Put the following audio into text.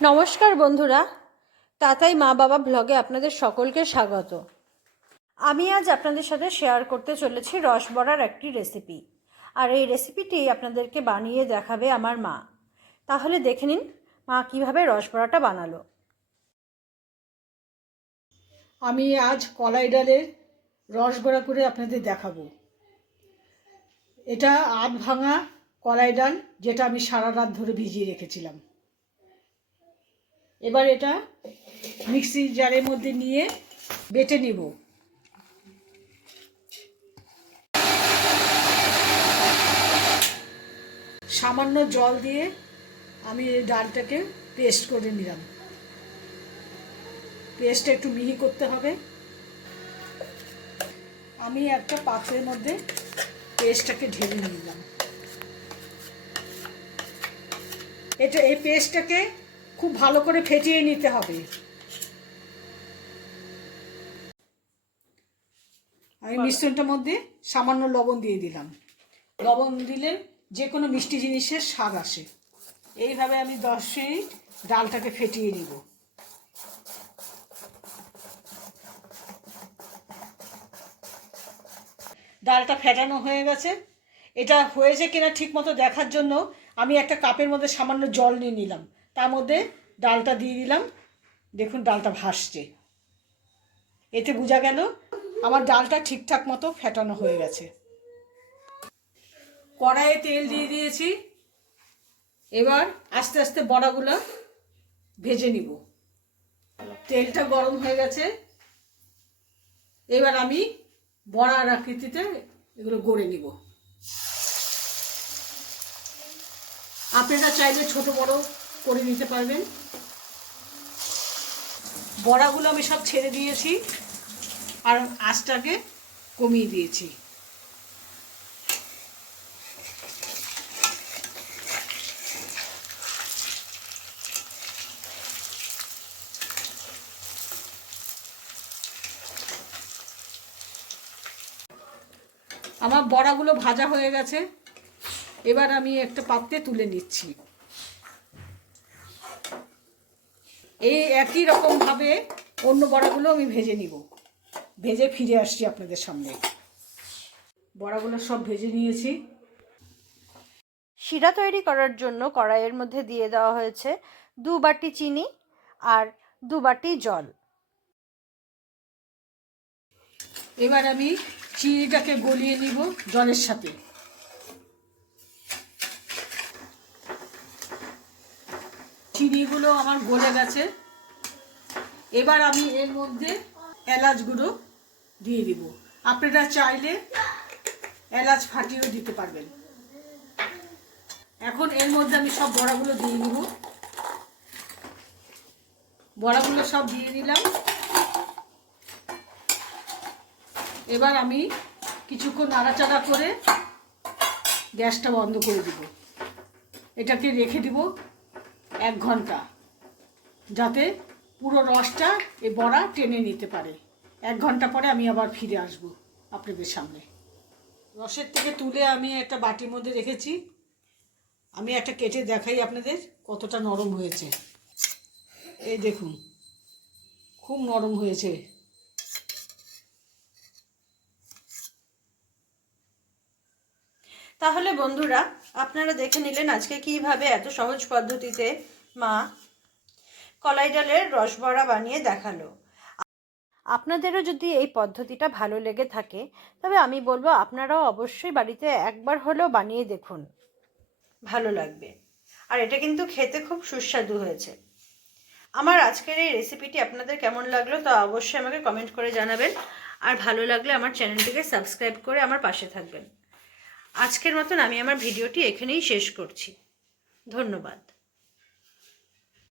নমস্কার বন্ধুরা, তাতাই মা বাবা ব্লগে আপনাদের সকলকে স্বাগত। আমি আজ আপনাদের সাথে শেয়ার করতে চলেছি রসবড়ার একটি রেসিপি। আর এই রেসিপিটি আপনাদেরকে বানিয়ে দেখাবে আমার মা। তাহলে দেখে নিন মা কীভাবে রসবড়াটা বানালো। আমি আজ কলাই ডালের রসবড়া করে আপনাদের দেখাবো। এটা আধ ভাঙা কলাই ডাল, যেটা আমি সারা রাত ধরে ভিজিয়ে রেখেছিলাম। এবার এটা মিক্সির জারের মধ্যে নিয়ে বেটে নিব। সামান্য জল দিয়ে আমি এই ডালটাকে পেস্ট করে নিলাম। পেস্টটা একটু মিহি করতে হবে। আমি একটা পাত্রের মধ্যে পেস্টটাকে ঢেলে নিলাম। এই পেস্টটাকে খুব ভালো করে ফেটিয়ে নিতে হবে। আমি মিশ্রণটার মধ্যে সামান্য লবণ দিয়ে দিলাম। লবণ দিলে যে কোনো মিষ্টি জিনিসের স্বাদ আসে। এইভাবে আমি 10 মিনিট ডালটাকে ফেটিয়ে নিব। ডালটা ফেটানো হয়ে গেছে। এটা হয়েছে কিনা ঠিক মতো দেখার জন্য আমি একটা কাপের মধ্যে সামান্য জল নিয়ে নিলাম। তার মধ্যে ডালটা দিয়ে দিলাম। দেখুন ডালটা ভাসছে। এতে বোঝা গেল আমার ডালটা ঠিকঠাক মতো ফেটানো হয়ে গেছে। কড়াইয়ে তেল দিয়ে দিয়েছি। এবার আস্তে আস্তে বড়াগুলো ভেজে নিব। তেলটা গরম হয়ে গেছে। এবার আমি বড়ার আকৃতিতে এগুলো গড়ে নিব। আপনারা চাইলে ছোট বড় করে নিতে পারবেন। বড়াগুলো আমি সব ছেড়ে দিয়েছি আর আঁচটাকে কমিয়ে দিয়েছি। আমার বড়াগুলো ভাজা হয়ে গেছে। এবার আমি একটা পাত্রে তুলে নিচ্ছি। এই একই রকমভাবে অন্য বড়াগুলো আমি ভেজে নিব। ভেজে ফিরে আসছি আপনাদের সামনে। বড়াগুলো সব ভেজে নিয়েছি। শিরা তৈরি করার জন্য কড়াইয়ের মধ্যে দিয়ে দেওয়া হয়েছে 2 বাটি চিনি আর 2 বাটি জল। এবার আমি চিনিটাকে গলিয়ে নিব জলের সাথে। চিনিগুলো আমার গলে গেছে। এবার আমি এর মধ্যে এলাচ গুঁড়ো দিয়ে দিব। আপনারা চাইলে এলাচ ফাটিয়েও দিতে পারবেন। এখন এর মধ্যে আমি সব বড়াগুলো দিয়ে দিব। বড়াগুলো সব দিয়ে দিলাম। এবার আমি কিছুক্ষণ নাড়াচাড়া করে গ্যাসটা বন্ধ করে দিব। এটাকে রেখে দিব 1 ঘন্টা, যাতে পুরো রসটা এই বড়া টেনে নিতে পারে। 1 ঘন্টা পরে আমি আবার ফিরে আসব আপনাদের সামনে। রসের থেকে তুলে আমি একটা বাটির মধ্যে রেখেছি। আমি একটা কেটে দেখাই আপনাদের কতটা নরম হয়েছে। এই দেখুন, খুব নরম হয়েছে। তাহলে বন্ধুরা, আপনারা দেখে নিলেন আজকে কিভাবে এত সহজ পদ্ধতিতে মা কলাই ডালের রসবড়া বানিয়ে দেখালো। আপনাদেরও যদি এই পদ্ধতিটা ভালো লেগে থাকে তবে আমি বলবো আপনারাও অবশ্যই বাড়িতে একবার হলেও বানিয়ে দেখুন, ভালো লাগবে। আর এটা কিন্তু খেতে খুব সুস্বাদু হয়েছে। আমার আজকের এই রেসিপিটি আপনাদের কেমন লাগলো তা অবশ্যই আমাকে কমেন্ট করে জানাবেন। আর ভালো লাগলে আমার চ্যানেলটিকে সাবস্ক্রাইব করে আমার পাশে থাকবেন। আজকের মতন আমি আমার ভিডিওটি এখানেই শেষ করছি। ধন্যবাদ।